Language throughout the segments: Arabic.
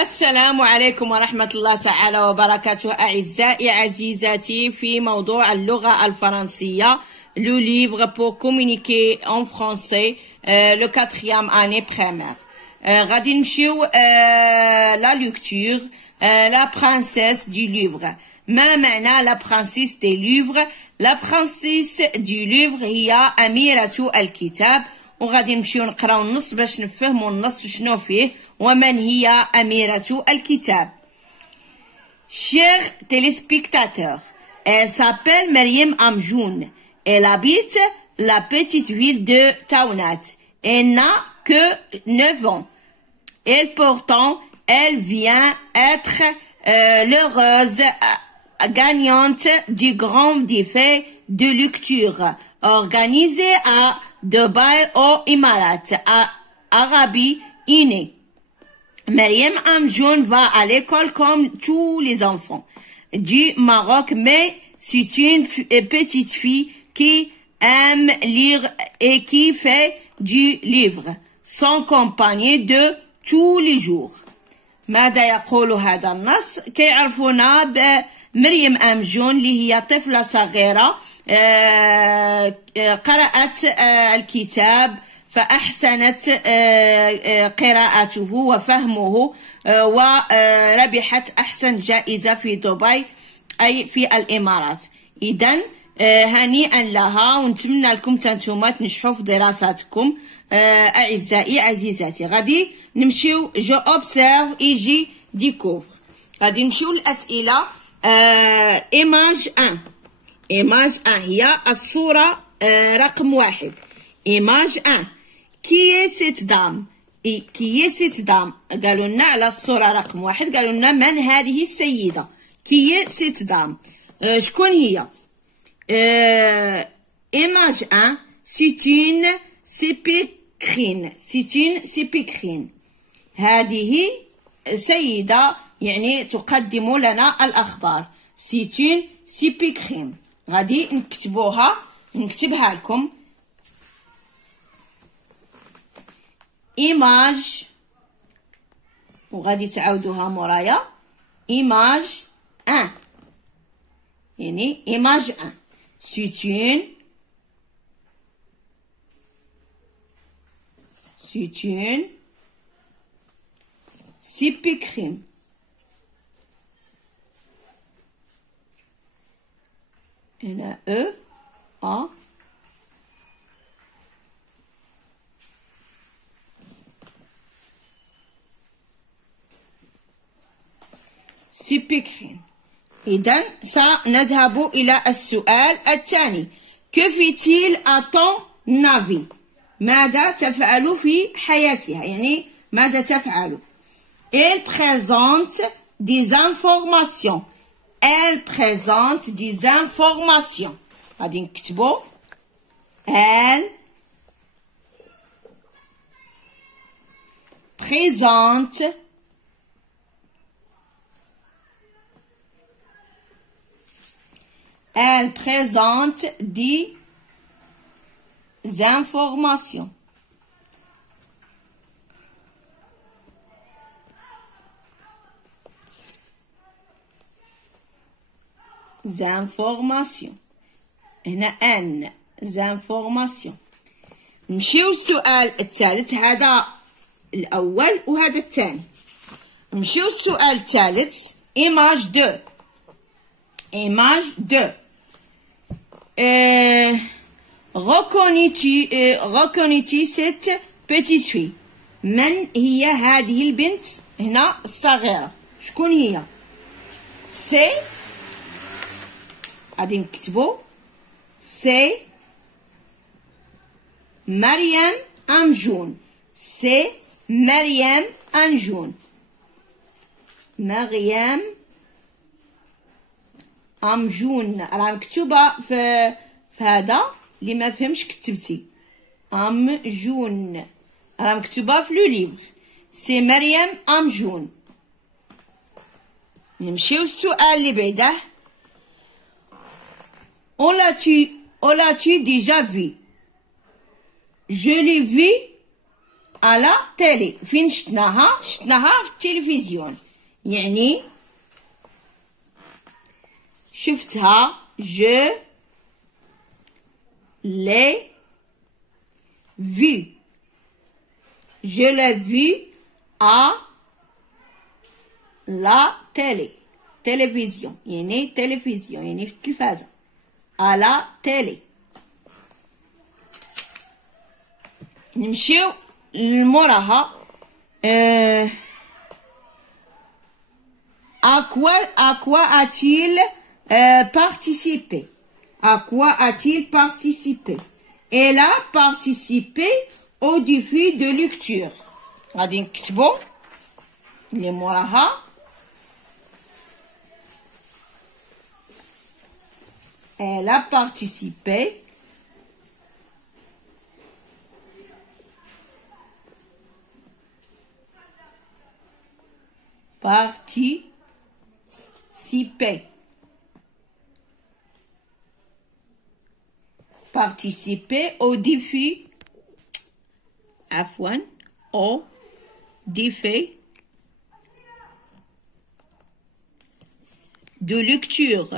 السلام عليكم ورحمة الله تعالى وبركاته أعزائي عزيزاتي في موضوع اللغة الفرنسية le livre pour communiquer en français le 4e année primaire. غادي نمشيو la lecture la princesse du livre. ما معنى la princesse des livres؟ la princesse du livre هي أميرة الكتاب. وغادي نمشيو نقراو النص باش نفهموا النص شنو فيه ومن هي أميرة الكتاب. Chers téléspectateurs, elle s'appelle Maryam Amjoun. Elle habite la petite ville de Taounat. Elle n'a que 9 ans. Et pourtant, elle vient être l'heureuse gagnante du grand défi de lecture organisé à Dubaï aux Émirats Arabes Unis. Maryam Amjoun va à l'école comme tous les enfants du Maroc, mais c'est une petite fille qui aime lire et qui fait du livre son compagnon de tous les jours. ماذا يقول هذا النص؟ كيعرفونا بمريم أمجون اللي هي طفلة صغيرة قرأت الكتاب فأحسنت قراءته وفهمه وربحت أحسن جائزة في دبي أي في الإمارات. إذن هنيئا لها ونتمنى لكم تنتوما تنجحوا في دراساتكم أعزائي عزيزاتي. غادي نمشيو جو أوبسيرف إيجي ديكوفر. غادي نمشيو للأسئلة. إيماج 1. إيماج 1 هي الصورة رقم 1. إيماج 1. Qui est cette dame؟ Qui est cette dame؟ قالوا لنا على الصورة رقم 1 قالوا لنا من هذه السيدة؟ Qui est cette dame؟ شكون هي؟ Image 1 c'est une سبيكرين. c'est une سبيكرين. هذه سيدة يعني تقدم لنا الأخبار. c'est une سبيكرين. غادي نكتبها لكم. إيماج وغادي تعاودوها مورايا. إيماج 1 يعني إيماج 1 c'est une سبيكرين. هنا A سبيكرين. إذن سنذهب إلى السؤال الثاني. Que fait-il à ton avis؟ ماذا تفعل في حياتها؟ يعني ماذا تفعل؟ Elle présente des informations. Elle présente des informations. غادي نكتبو. Elle présente Elle présente des informations. Informations. هنا N informations. نمشيو السؤال الثالث. هذا الأول وهذا الثاني. نمشيو السؤال الثالث. Image 2. Image 2. Reconnais-tu cette petite fille؟ من هي هذه البنت هنا الصغيرة؟ شكون هي؟ سي غادي نكتبو سي مريم أمجون. سي مريم أمجون. مريم أمجون راه مكتوبة في هذا اللي ما فهمش كتبتي أمجون راه مكتوبة في لو ليفر. سي مريم أمجون. نمشيو السؤال اللي بعده. On l'a-tu déjà vu؟ Je l'ai vu à la télé. فين شفناها؟ شفناها في التلفزيون. يعني شفتها. Je l'ai vue. Je l'ai vue à la télé. télévision. يعني télévision. يعني في التلفازة. à la télé. نمشيو لموراها. à quoi a-t-il participé? À quoi a-t-il participé? Elle a participé au défi de lecture. غادي نكتبو اللي موراها. Elle a participé participer au défi au défi de lecture.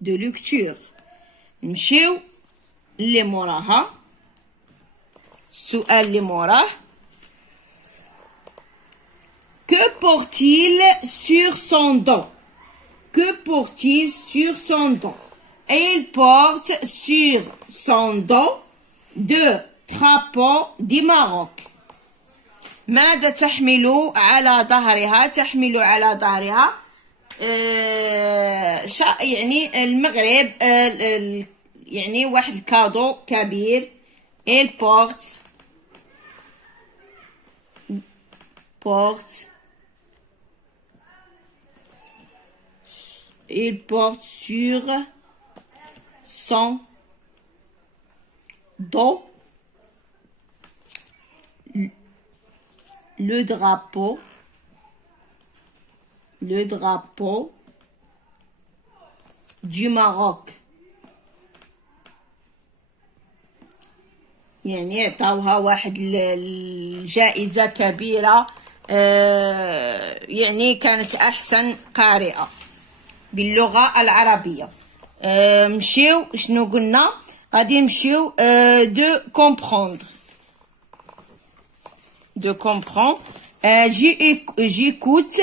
De lecture. نمشيو اللي موراها. السؤال اللي موراه. Que porte-t-il sur son dos? Que porte-t-il sur son dos? Et il porte sur son dos deux drapeaux du Maroc. ماذا تحمل على ظهرها؟ تحمل على ظهرها يعني المغرب، يعني واحد الكادو كبير. il porte sur son dos le drapeau du Maroc. يعني عطاوها واحد الجائزة كبيرة. يعني كانت أحسن قارئة باللغة العربية. نمشيو شنو قلنا؟ غادي نمشيو de comprendre. J'écoute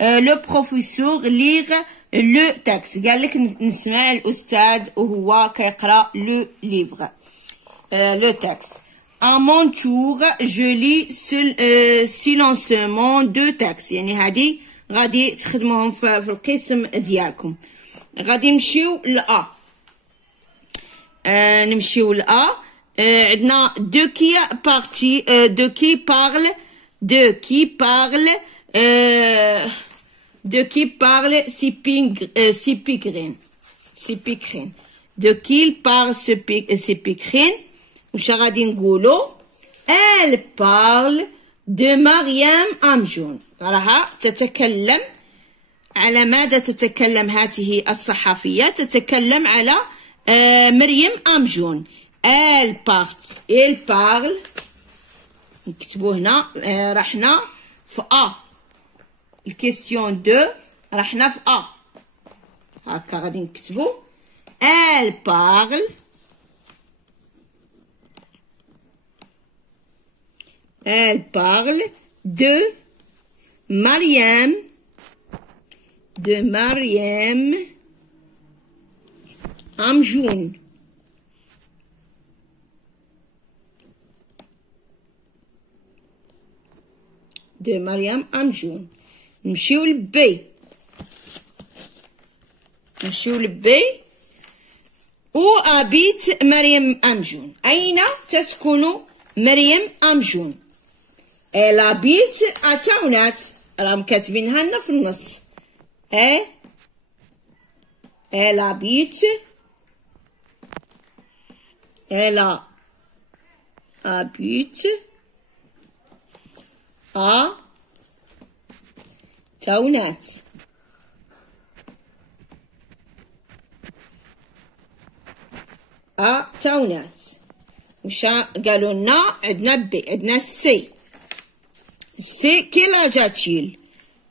le professeur lire le texte. قال لك نسمع الأستاذ وهو كيقرأ le livre. Le texte. À mon tour, je lis silencieusement deux textes. يعني هادي غادي تخدموهم في القسم ديالكم. غادي نمشيو لأ. نمشيو لأ. عندنا de qui parle Sipikrin. De qui il parle Sipikrin. وش غادي نقولو؟ elle parle de مريم أمجون. راها تتكلم على ماذا تتكلم هذه الصحفية؟ تتكلم على مريم أمجون. elle parle نكتبو هنا. رحنا في الكيسيون دو رحنا في هكا غادي نكتبو. elle parle de Mariam Amjoun. De Mariam Amjoun. نمشيو لبي. où habite مريم أمجون؟ أين تسكن مريم أمجون؟ elle habite à تاونات. راهم كاتبينها لنا في النص. elle habite à تاونات. تاونات. وش قالوا لنا؟ عندنا بي، عندنا سي. سي كيلا جاتيل،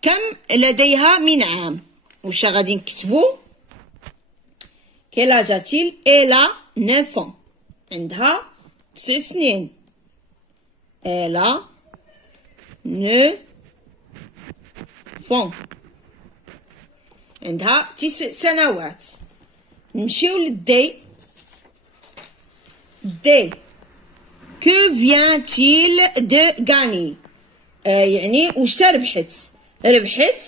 كم لديها من عام؟ وش غادي نكتبوا؟ كيلا جاتيل؟ إلا 9 ans، عندها 9 سنين. إلا 9 ans، عندها 9 سنوات. نمشيو للدي. دي، que vient-il de gagner؟ يعني واش ربحت؟ ربحت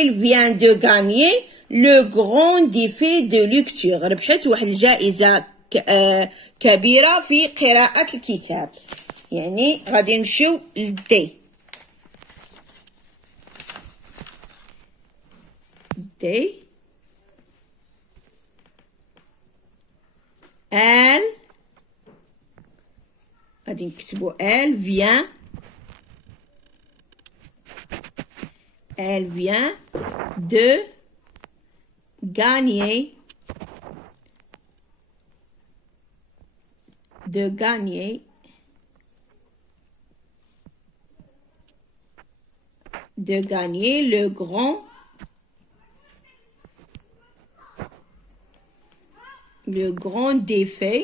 il vient de gagner le grand défi de lecture. ربحت واحد الجائزة كبيرة في قراءة الكتاب. يعني غادي نمشيو للدي. دي، elle، غادي نكتبو elle vient de gagner le grand défi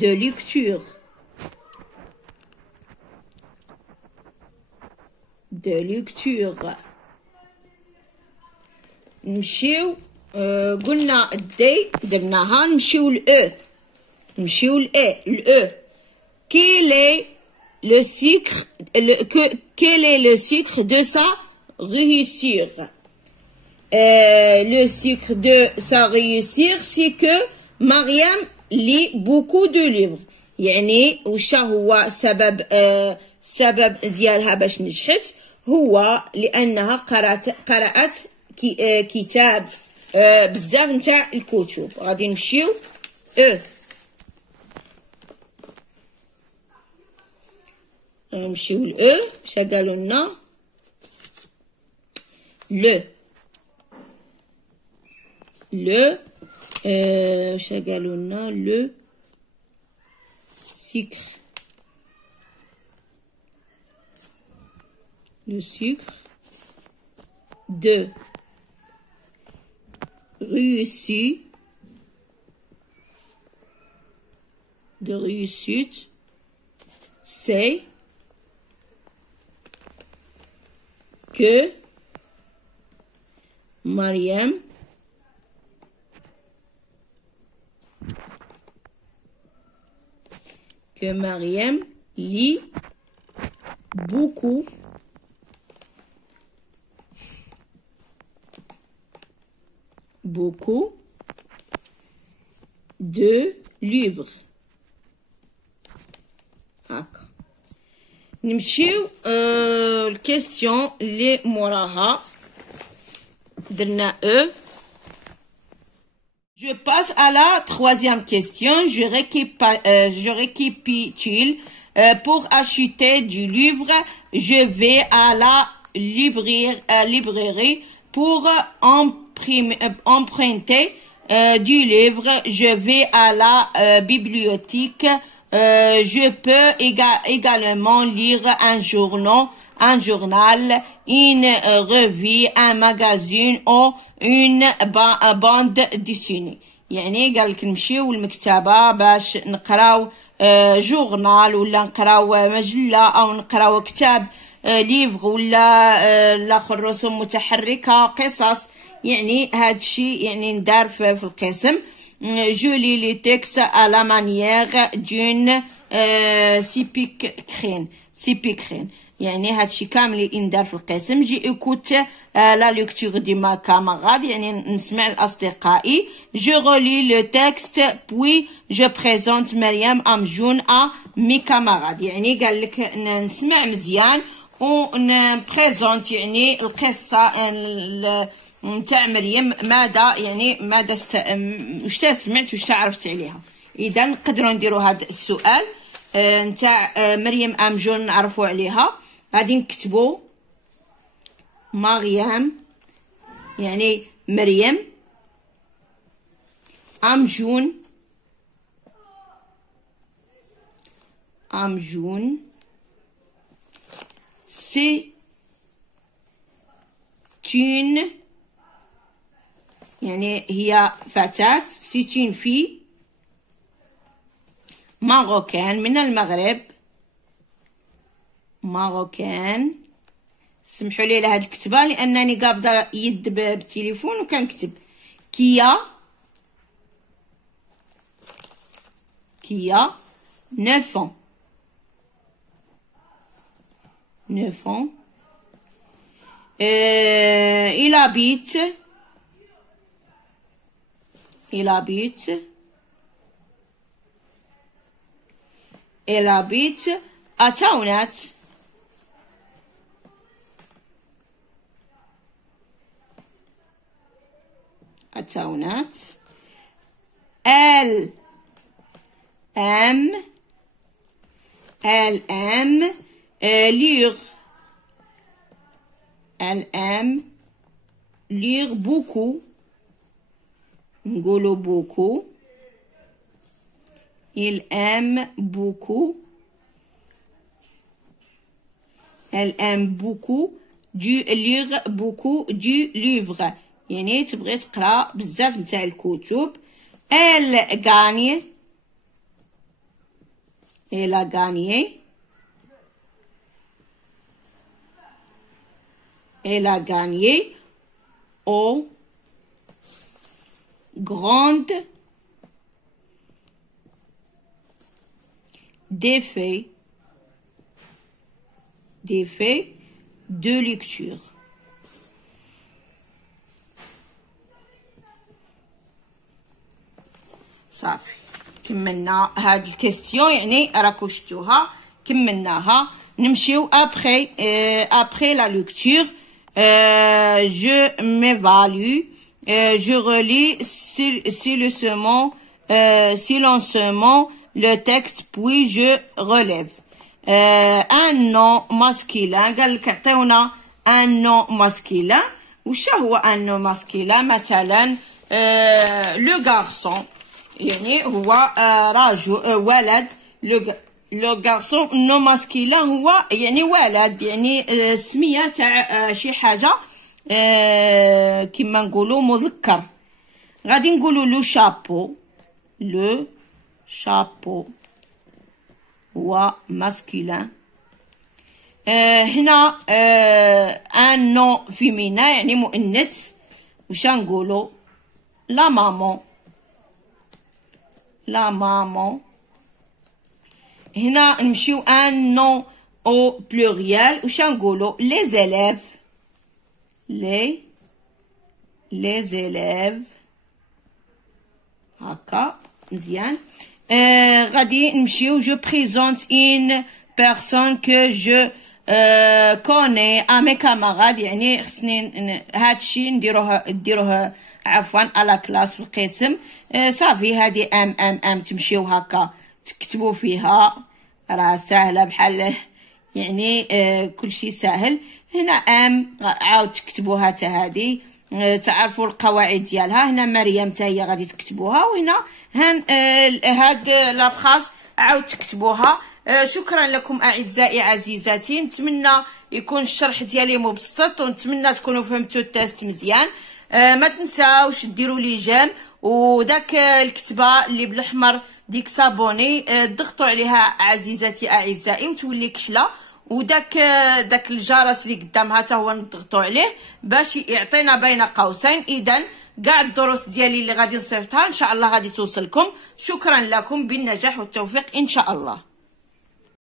de lecture. نمشيو قلنا الدي درناها. نمشيو لأ. Quel est le secret de sa réussite? Le secret de sa réussite c'est que Mariam lit beaucoup de livres. يعني وش هو سبب ديالها باش نجحت؟ هو لأنها قرأت كتاب بزاف نتاع الكتب. غادي نمشيو نمشيو لأ. واش قالوا لنا؟ واش قالوا لنا؟ لو sucre de réussite c'est que Mariam lit beaucoup de livres. هاكا. نمشيو الكيستيون اللي موراها. درنا Je passe à la troisième question. Je récapitule. Pour acheter du livre, je vais à la librairie. Pour emprunter du livre, je vais à la bibliothèque. Je peux également lire un journal, une revue, un magazine ou une bande dessinée. يعني قالك نمشيو للمكتبة باش نقراو جورنال ولا نقراو مجلة أو نقراو كتاب ليفغ ولا لاخر رسوم متحركة قصص. يعني هادشي يعني ندار في القسم. Je lis les textes à la manière d'une سيبيكرين. يعني هادشي كامل يندار في القسم. جي écoute la lecture de ma camarade. يعني نسمع لأصدقائي. Je relis le texte puis je présente Mariam Amjoun à mes camarades. يعني قال لك نسمع مزيان ونبريزونت يعني القصة نتاع مريم ماذا واش سمعت واش عرفت عليها. اذا نقدروا نديروا هذا السؤال نتاع مريم امجون نعرفوا عليها. غادي نكتبوا مريم يعني مريم أمجون أمجون سي تين يعني هي فتاة سيتين في ماروكان من المغرب ماروكان سمحوا لي لهاد الكتابة لأنني قابضة يد بالتليفون وكنكتب كيا 9 ans 9 ans il habite à Taounat elle aime lire beaucoup نقولوا beaucoup il aime beaucoup elle aime beaucoup lire beaucoup du livre يعني تبغي تقرا بزاف نتاع الكتب elle gagne elle a gagné au grand défi de lecture صافي كملنا هاد الكيستيون يعني راكو شفتوها كملناها نمشيو après la lecture je m'évalue je relis silencieusement le texte puis je relève un nom masculin قال لك عطيونا un nom masculin وش هو un nom masculin مثلا le garçon يعني هو رجل ولد لو غارسون نو ماسكيلان هو يعني ولد يعني سميه تاع شي حاجه كيما نقولوا مذكر غادي نقولوا لو شابو هو ماسكيلان هنا ان نو فيمينا يعني مؤنث واش نقولوا لا مامون هنا نمشيو ان نو او بلوريال واش نقولوا لي زيليف هكا مزيان غادي نمشيو جو بريزونت ان بيرسون كو جو كوني ا مي كاماراد يعني خصني هادشي نديروه عفوا على كلاس في القسم صافي هذه ام تمشيو هكا تكتبوا فيها راه سهله بحال يعني كلشي ساهل هنا عاود تكتبوها حتى هذه تعرفوا القواعد ديالها هنا مريم حتى هي غادي تكتبوها وهنا هاد لا فراز عاود تكتبوها شكرا لكم اعزائي عزيزاتي نتمنى يكون الشرح ديالي مبسط ونتمنى تكونوا فهمتوا التست مزيان ما تنساوش ديروا لي جيم وداك الكتبه اللي بالاحمر ديك صابوني ضغطوا عليها عزيزاتي اعزائي وتولي كحله وداك الجرس اللي قدامها حتى هو نضغطوا عليه باش يعطينا بين قوسين. اذا كاع الدروس ديالي اللي غادي نصيفطها ان شاء الله غادي توصلكم. شكرا لكم بالنجاح والتوفيق ان شاء الله.